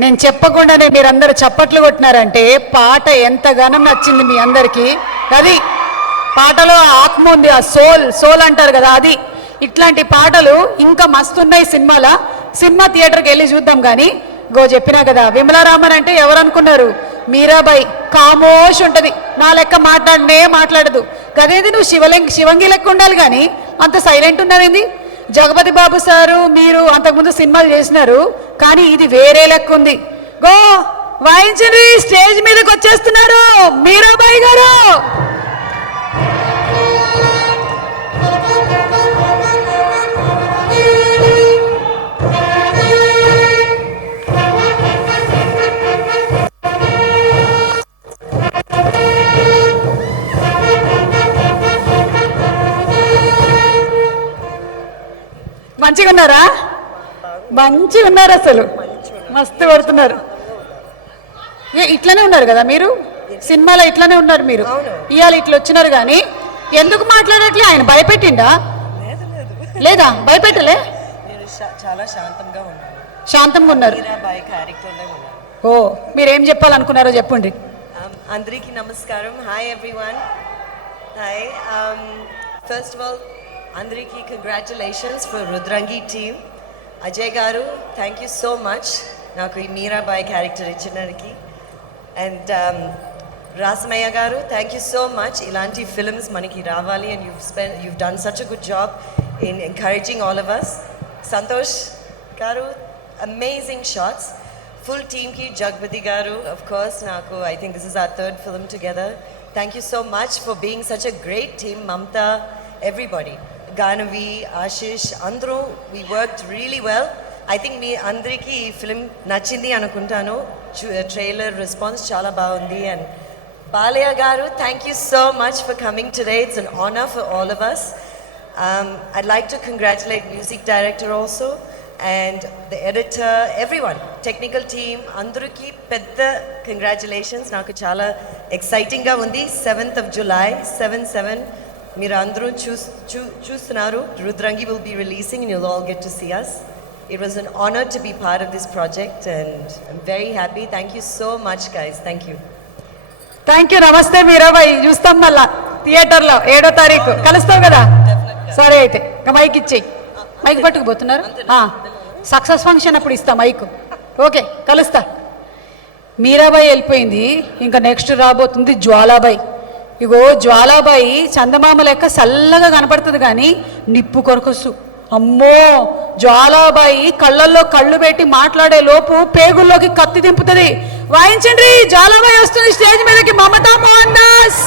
నేను చెప్పకుండానే మీరందరూ చప్పట్లు కొట్టినారంటే పాట ఎంతగానో నచ్చింది మీ అందరికీ. అది పాటలో ఆత్మ ఉంది, ఆ సోల్ సోల్ అంటారు కదా, అది. ఇట్లాంటి పాటలు ఇంకా మస్తున్నాయి సినిమాలో. సినిమా థియేటర్కి వెళ్ళి చూద్దాం. కానీ గో చెప్పినా కదా, విమలారామన్ అంటే ఎవరు అనుకున్నారు? మీరాబాయి. కామోష్ ఉంటుంది, నా లెక్క మాట్లాడదు. కదేది నువ్వు శివంగి లెక్క ఉండాలి కానీ అంత సైలెంట్ ఉన్నారేంది? జగపతి బాబు సారు మీరు అంతకుముందు సినిమాలు చేసినారు, కానీ ఇది వేరే లెక్క ఉంది. గో వాయించండి, స్టేజ్ మీదకి వచ్చేస్తున్నారు మీరాబాయి గారు. మంచిగా ఉన్నారా? మంచిగా ఉన్నారు, అసలు మస్తు పడుతున్నారు. ఇట్లానే ఉన్నారు కదా మీరు, సినిమాలో ఇట్లానే ఉన్నారు మీరు. ఇవాళ ఇట్లా వచ్చినారు కానీ ఎందుకు మాట్లాడట్లే? ఆయన భయపెట్టిండా? లేదా భయపెట్టలే? చాలా శాంతంగా ఉన్నారు. శాంతంగా ఉన్నారు. ఓ, మీరేం చెప్పాలనుకున్నారో చెప్పండి. అందరికీ నమస్కారం. Hi everyone. Hi. First of all అందరికీ congratulations for Rudrangi team. Ajay garu, thank you so much నాకు ఈ మీరాబాయి క్యారెక్టర్ ఇచ్చినందుకు. And Rasamayya garu, thank you so much. ఇలాంటి ఫిల్మ్స్ మనకి రావాలి and you've done such a good job in encouraging all of us. Santosh గారు, amazing shots. Full టీమ్కి జగపతి గారు, of course నాకు I think this is our third film together. Thank you so much for being such a great team. Mamta, everybody. Ganavi, Ashish, Andru, we worked really well. I think మీ అందరికీ ఈ ఫిల్మ్ నచ్చింది అనుకుంటాను. Trailer response చాలా బాగుంది. అండ్ బాలయ్య గారు, thank you so much for coming today. It's an honour for all of us. I'd like to congratulate music director also and the editor, everyone, technical team, అందరికీ పెద్ద కంగ్రాచులేషన్స్. నాకు చాలా ఎక్సైటింగ్గా ఉంది. 7th of July 7/7 మీరు అందరూ చూస్తున్నారు. Rudrangi will be releasing and you'll all get to see us. It was an honor to be part of this project and I'm very happy. Thank you so much guys. Thank you. Thank you. నమస్తే మీరాబాయి. చూస్తాం మళ్ళా థియేటర్లో 7వ తారీఖు కలుస్తావు కదా. సరే అయితే ఇంకా మైక్ ఇచ్చేయి. మైక్ పట్టుకుపోతున్నారు. సక్సెస్ ఫంక్షన్ అప్పుడు ఇస్తా మైక్. ఓకే, కలుస్తా. మీరాబాయి వెళ్ళిపోయింది, ఇంకా నెక్స్ట్ రాబోతుంది జ్వాలాబాయి. ఇగో జ్వాలాబాయి చందమామ లెక్క చల్లగా కనపడుతుంది కానీ నిప్పు కొరకొస్తు. అమ్మో, జ్వాలాబాయి కళ్ళల్లో కళ్ళు పెట్టి మాట్లాడే లోపు పేగుల్లోకి కత్తి దింపుతుంది. వాయించండి, జ్వాలాబాయి వస్తుంది స్టేజ్ మీదకి. మమతా మోహన్ దాస్.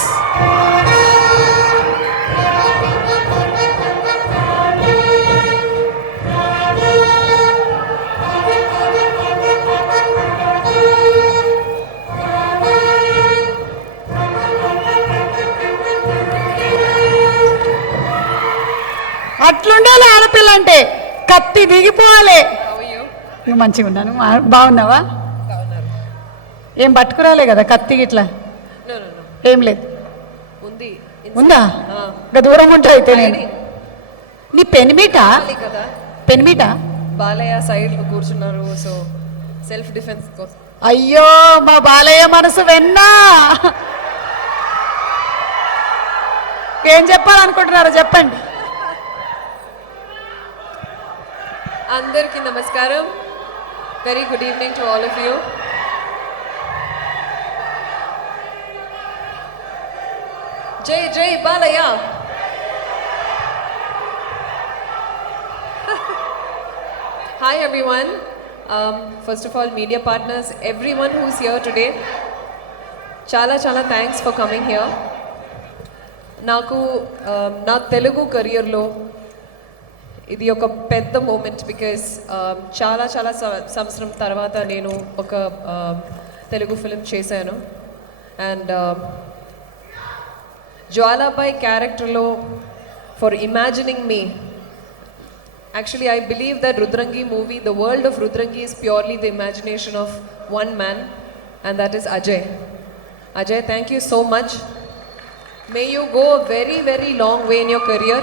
అట్లుండాలి ఆడపిల్ల అంటే, కత్తి దిగిపోవాలి. నువ్వు మంచిగా ఉన్నాను. బాగున్నావా? ఏం పట్టుకురాలే కదా కత్తి గిట్లా? ఏం లేదు. ఉందా? ఇంకా దూరం ఉంటా అయితే. నేను నీ పెనిమిటా? పెనిమిటా? బాలయ్య సైడ్ కూర్చున్నారు, సో సెల్ఫ్ డిఫెన్స్ కోసం. అయ్యో, మా బాలయ్య మనసు వెన్నా. ఏం చెప్పాలనుకుంటున్నారో చెప్పండి. అందరికీ నమస్కారం. Very good evening to all of you. జై జై Balayya. Hi everyone. First of all, media partners, everyone who's here today, చాలా thanks for coming here. నాకు నా తెలుగు కెరియర్లో ఇది ఒక పెద్ద మూమెంట్. బికాస్ చాలా సంవత్సరం తర్వాత నేను ఒక తెలుగు ఫిలిం చేశాను. అండ్ జ్వాలాబాయి క్యారెక్టర్లో for imagining me, actually I believe that Rudrangi movie, the world of Rudrangi is purely the imagination of one man, and that is Ajay. Ajay, thank you so much. May you go a very long way in your career.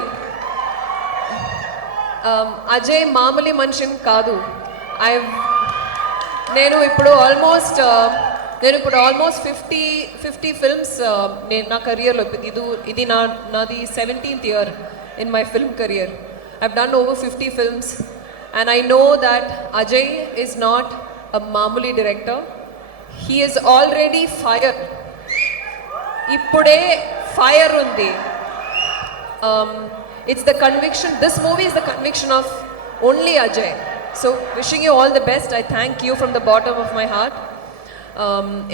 Ajay మామూలు మనిషిని కాదు. నేను ఇప్పుడు ఆల్మోస్ట్ 50 ఫిల్మ్స్ నేను నా కెరియర్లో ఇది నాది 17th year in my film career. I've done over 50 films and I know that Ajay is not a మామూలీ director. He is already fire. ఇప్పుడే ఫైర్ ఉంది. It's the conviction, this movie is the conviction of only Ajay. So wishing you all the best. I thank you from the bottom of my heart.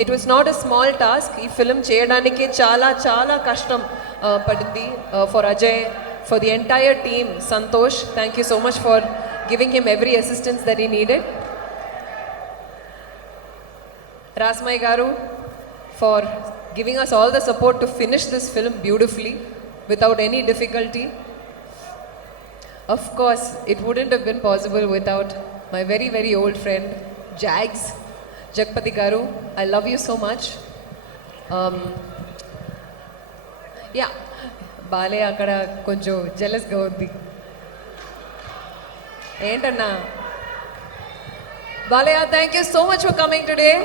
It was not a small task. Ee film cheyadaniki chala kashtam padindi for Ajay, for the entire team. Santosh, thank you so much for giving him every assistance that he needed. Rasmai garu, for giving us all the support to finish this film beautifully without any difficulty. Of course, it wouldn't have been possible without my very, very old friend, Jags, Jagpati Garu. I love you so much. Yeah, Bale akada koncho jealous ga undi. Entanna? Balaya, thank you so much for coming today.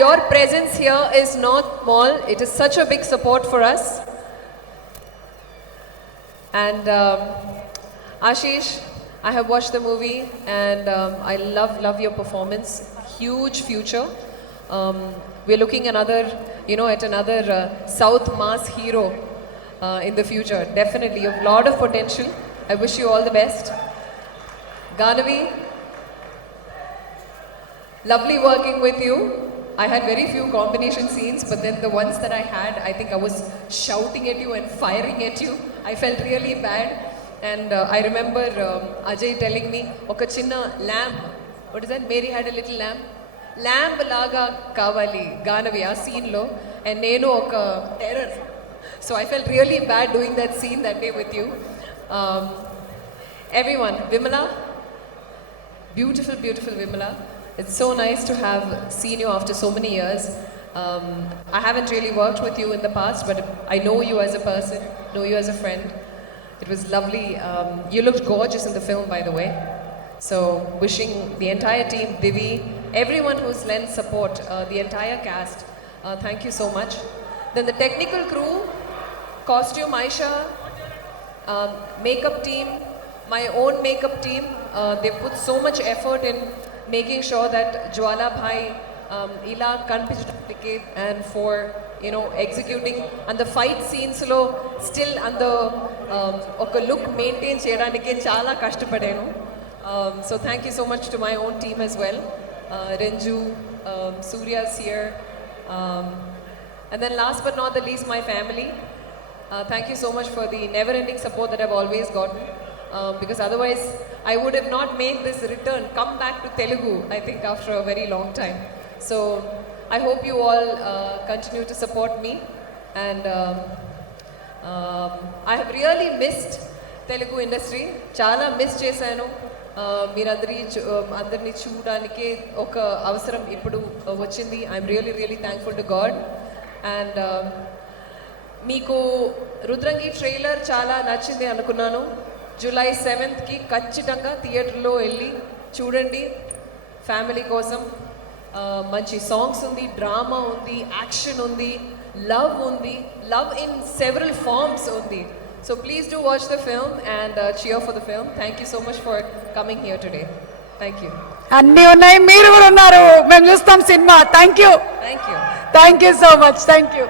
Your presence here is not small. It is such a big support for us. And Ashish, I have watched the movie and I love your performance. Huge future. We're looking at another South mass hero in the future. Definitely, you have a lot of potential. I wish you all the best. Ganavi, lovely working with you. I had very few combination scenes, but then the ones that I had, I think I was shouting at you and firing at you. I felt really bad. And I remember Ajay telling me, oka chinna lamb. What is that? Mary had a little lamb. Lamb laga kavali, Ganavi, a scene lo. And nenu oka terror. So I felt really bad doing that scene that day with you. Everyone, Vimala, beautiful, beautiful Vimala. It's so nice to have seen you after so many years. I haven't really worked with you in the past, but I know you as a person, know you as a friend. It was lovely. You looked gorgeous in the film, by the way. So wishing the entire team, Divi, everyone who's lent support, the entire cast, thank you so much. Then the technical crew, costume Aisha, makeup team, my own makeup team, they put so much effort in making sure that Jwala Bhai ila kanpichadike and for executing and the fight scenes lo still and the oka look maintain cheyadanike chala kashtapadanu. So thank you so much to my own team as well. Renju, Surya's here, and then last but not the least, my family. Thank you so much for the never-ending support that I've always gotten. Because otherwise I would have not made this return, come back to Telugu, I think after a very long time. So I hope you all continue to support me, and I have really missed Telugu industry, chala miss chesanu. Andarni చూడడానికి ఒక అవసరం ఇప్పుడు వచ్చింది. I'm really, really thankful to God. And మీకు రుద్రంగి ట్రైలర్ చాలా నచ్చింది అనుకున్నాను. July 7th కి ఖచ్చితంగా థియేటర్లో వెళ్ళి చూడండి. ఫ్యామిలీ కోసం మంచి సాంగ్స్ ఉంది, డ్రామా ఉంది, యాక్షన్ ఉంది, లవ్ ఉంది, లవ్ ఇన్ సెవరల్ ఫార్మ్స్ ఉంది. So please do watch the film and cheer for the film. Thank you so much for coming here today. Thank you. అన్నీ ఉన్నాయి, మీరు కూడా ఉన్నారు, మేము చూస్తాం cinema. Thank you Thank you. Thank you so much. Thank you.